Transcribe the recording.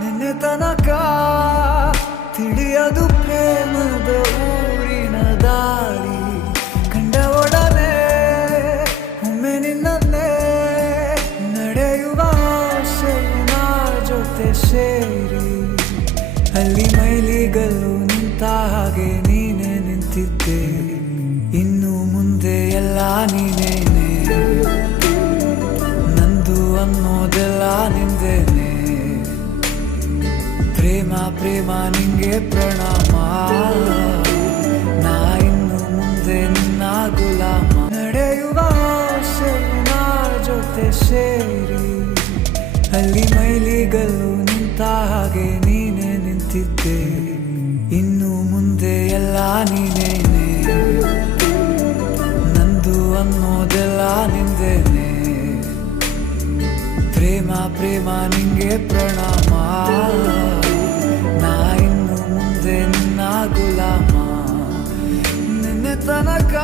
ನಿನ್ನೆ ತನಕ ತಿಳಿಯದು ಪ್ರೇಮದ ಊರಿನ ದಾರಿ. ಕಂಡ ಒಡನೆ ಒಮ್ಮೆ ನಿನ್ನೇ ನಡೆಯುವ ಆಸೆಯ ಜೊತೆ ಸೇರಿ, ಅಲ್ಲಿ ಮೈಲಿಗಲ್ಲು ನಿಂತ ಹಾಗೆ ನೀನೆ ನಿಂತಿದ್ದೆ. ಇನ್ನು ಮುಂದೆ ಎಲ್ಲ ನೀನೇನೆ, ಅನ್ನೋದೆಲ್ಲ ನಿಂದೇನೆ. ಪ್ರೇಮ ಪ್ರೇಮ ನಿಂಗೆ ಪ್ರಣಾಮ, ನಾ ಇನ್ನು ಮುಂದೆ ನಿನ್ನ ಗುಲಾಮ. ನಡೆಯುವ ಆಸೆಯ ಜೊತೆ ಸೇರಿ, ಅಲ್ಲಿ ಮೈಲಿಗಲ್ಲು ನಿಂತ ಹಾಗೆ ನೀನೆ ನಿಂತಿದ್ದೆ. ಇನ್ನು ಮುಂದೆ ಎಲ್ಲ ನೀನೇನೆ, ನಂದು ಅನ್ನೋದೆಲ್ಲ ನಿಂದೇನೆ. ಪ್ರೇಮ ಪ್ರೇಮ ನಿಂಗೆ ಪ್ರಣಾಮ, ನಾ ಇನ್ನು ಮುಂದೆ ನಿನ್ನ ಗುಲಾಮ. ನಿನ್ನೆ ತನಕ